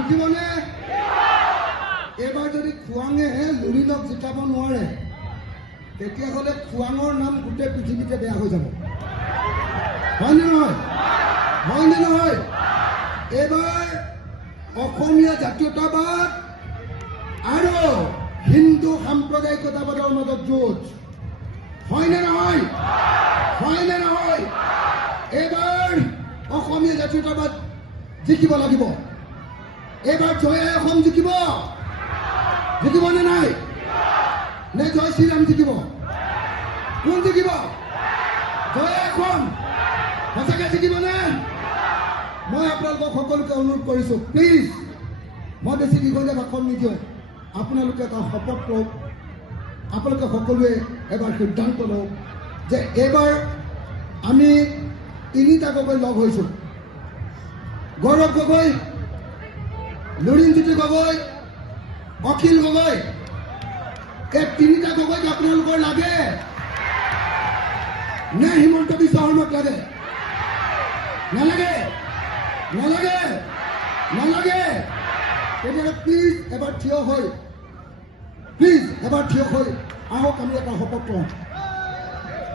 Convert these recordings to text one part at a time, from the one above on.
জিকিবনে এইবাৰ যদি খোৱাঙে লুৰিণক জিকাব নোৱাৰে তেতিয়াহ'লে খোৱাঙৰ নাম গোটেই পৃথিৱীতে বেয়া হৈ যাব হয়নে নহয় হয়নে নহয় এইবাৰ অসমীয়া জাতীয়তাবাদ আৰু হিন্দু সাম্প্ৰদায়িকতাবাদৰ মাজত যুঁজ হয়নে নহয় হয়নে নহয় এইবাৰ অসমীয়া জাতীয়তাবাদ জিকিব লাগিব এইবাৰ জয় অসম জিকিব জিকিবনে নাই নে জয় শ্ৰীৰাম জিকিব কোন জিকিব জয় অসম সঁচাকৈ জিকিবনে মই আপোনালোকক সকলোকে অনুৰোধ কৰিছোঁ প্লিজ মই বেছি দীঘলীয়া ভাষণ নিদিওঁ আপোনালোকে এটা শপত লওক আপোনালোকে সকলোৱে এবাৰ সিদ্ধান্ত লওক যে এইবাৰ আমি তিনিটা গগৈ লগ হৈছোঁ গৌৰৱ গগৈ লুৰিণজ্যোতি গগৈ অখিল গগৈ এই তিনিটা গগৈক আপোনালোকৰ লাগে নে হিমন্ত বিশ্ব শৰ্মাক লাগে নালাগে নালাগে নালাগে তেতিয়াহ'লে প্লিজ এবাৰ থিয় হৈ আহক আমি এটা শপত লওঁ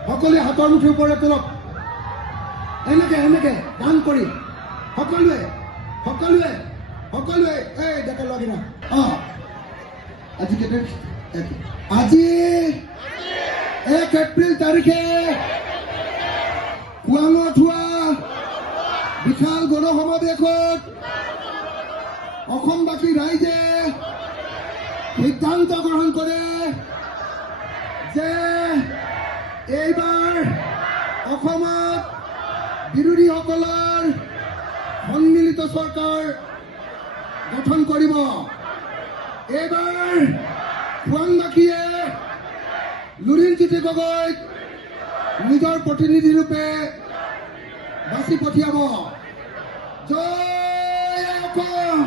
সকলোৱে হাতৰ মুঠিৰ ওপৰত তোলক এনেকে গান কৰি সকলোৱে এই ডেকা লগিনা আজি 1 এপ্ৰিল তাৰিখে খোৱাঙত হোৱা বিশাল গণসমাৱেশত অসমবাসী ৰাইজে সিদ্ধান্ত গ্ৰহণ কৰে যে এইবাৰ অসমত বিৰোধীসকলৰ সন্মিলিত চৰকাৰ গঠন কৰিব এইবাৰ খোৱাংবাসীয়ে লুৰিণজ্যোতি গগৈক নিজৰ প্ৰতিনিধি ৰূপে বাছি পঠিয়াব জয় অসম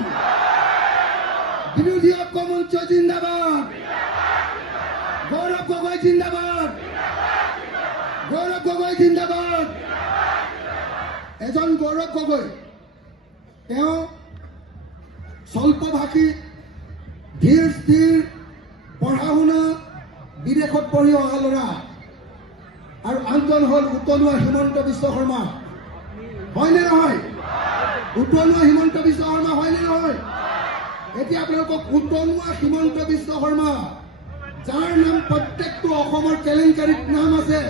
বিৰোধী ঐক্য মঞ্চ জিন্দাবাদ গৌৰৱ গগৈ জিন্দাবাদ এজন গৌৰৱ গগৈ তেওঁ স্বল্পভাষী ধীৰ স্থিৰ পঢ়া শুনা বিদেশত পঢ়ি অহা ল'ৰা আৰু আনজন হ'ল উতনুৱা হিমন্ত বিশ্ব শৰ্মা হয়নে নহয় উতনুৱা হিমন্ত বিশ্ব শৰ্মা হয়নে নহয় এতিয়া আপোনালোকক উতনুৱা হিমন্ত বিশ্ব শৰ্মা যাৰ নাম প্ৰত্যেকটো অসমৰ কেলেংকাৰীত নাম আছে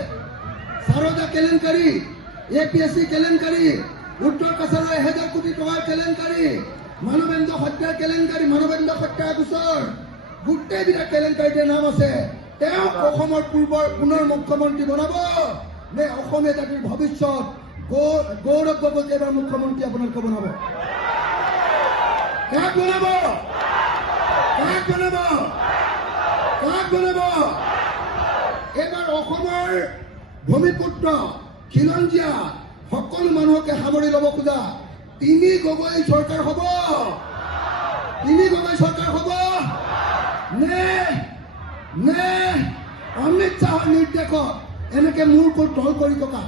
সাৰদা কেলেংকাৰী APSC কেলেংকাৰী উত্তৰ কাছাৰৰ 1000 কোটি টকাৰ কেলেংকাৰী মানৱেন্দ্ৰ হত্যাৰ কেলেংকাৰী মানৱেন্দ্ৰ হত্যাৰ গোচৰ গোটেইবিলাক কেলেংকাৰীতে নাম আছে তেওঁক অসমৰ পুনৰ মুখ্যমন্ত্ৰী বনাব নে অসমীয়া জাতিৰ ভৱিষ্যত গৌৰৱ গগৈক এইবাৰ মুখ্যমন্ত্ৰী আপোনালোকে বনাব কাক বনাব এইবাৰ অসমৰ ভূমিপুত্ৰ খিলঞ্জীয়া সকলো মানুহকে সামৰি ল'ব খোজা তিনি গগৈ চৰকাৰ হ'ব নে অমিত শ্বাহৰ নিৰ্দেশত এনেকে মূৰ তল কৰি থকা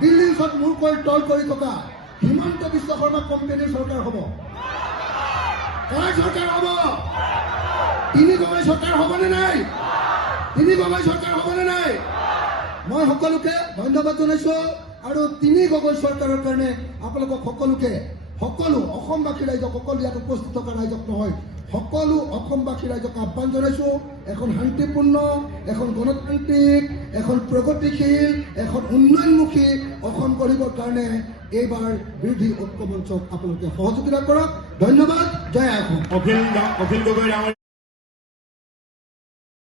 দিল্লীৰ ওচৰত মূৰ তল কৰি থকা হিমন্ত বিশ্ব শৰ্মা কোম্পানীৰ চৰকাৰ হ'ব কাৰ চৰকাৰ হ'ব তিনি গগৈ চৰকাৰ হ'বনে নাই মই সকলোকে ধন্যবাদ জনাইছো আৰু তিনি গগৈ চৰকাৰৰ কাৰণে আপোনালোকক সকলো অসমবাসী ৰাইজক সকলো ইয়াত উপস্থিত থকা ৰাইজক নহয় সকলো অসমবাসী ৰাইজক আহ্বান জনাইছো এখন শান্তিপূৰ্ণ এখন গণতান্ত্ৰিক এখন প্ৰগতিশীল এখন উন্নয়নমুখী অসম গঢ়িবৰ কাৰণে এইবাৰ বিৰোধী ঐক্য মঞ্চক আপোনালোকে সহযোগিতা কৰক ধন্যবাদ জয় অসম।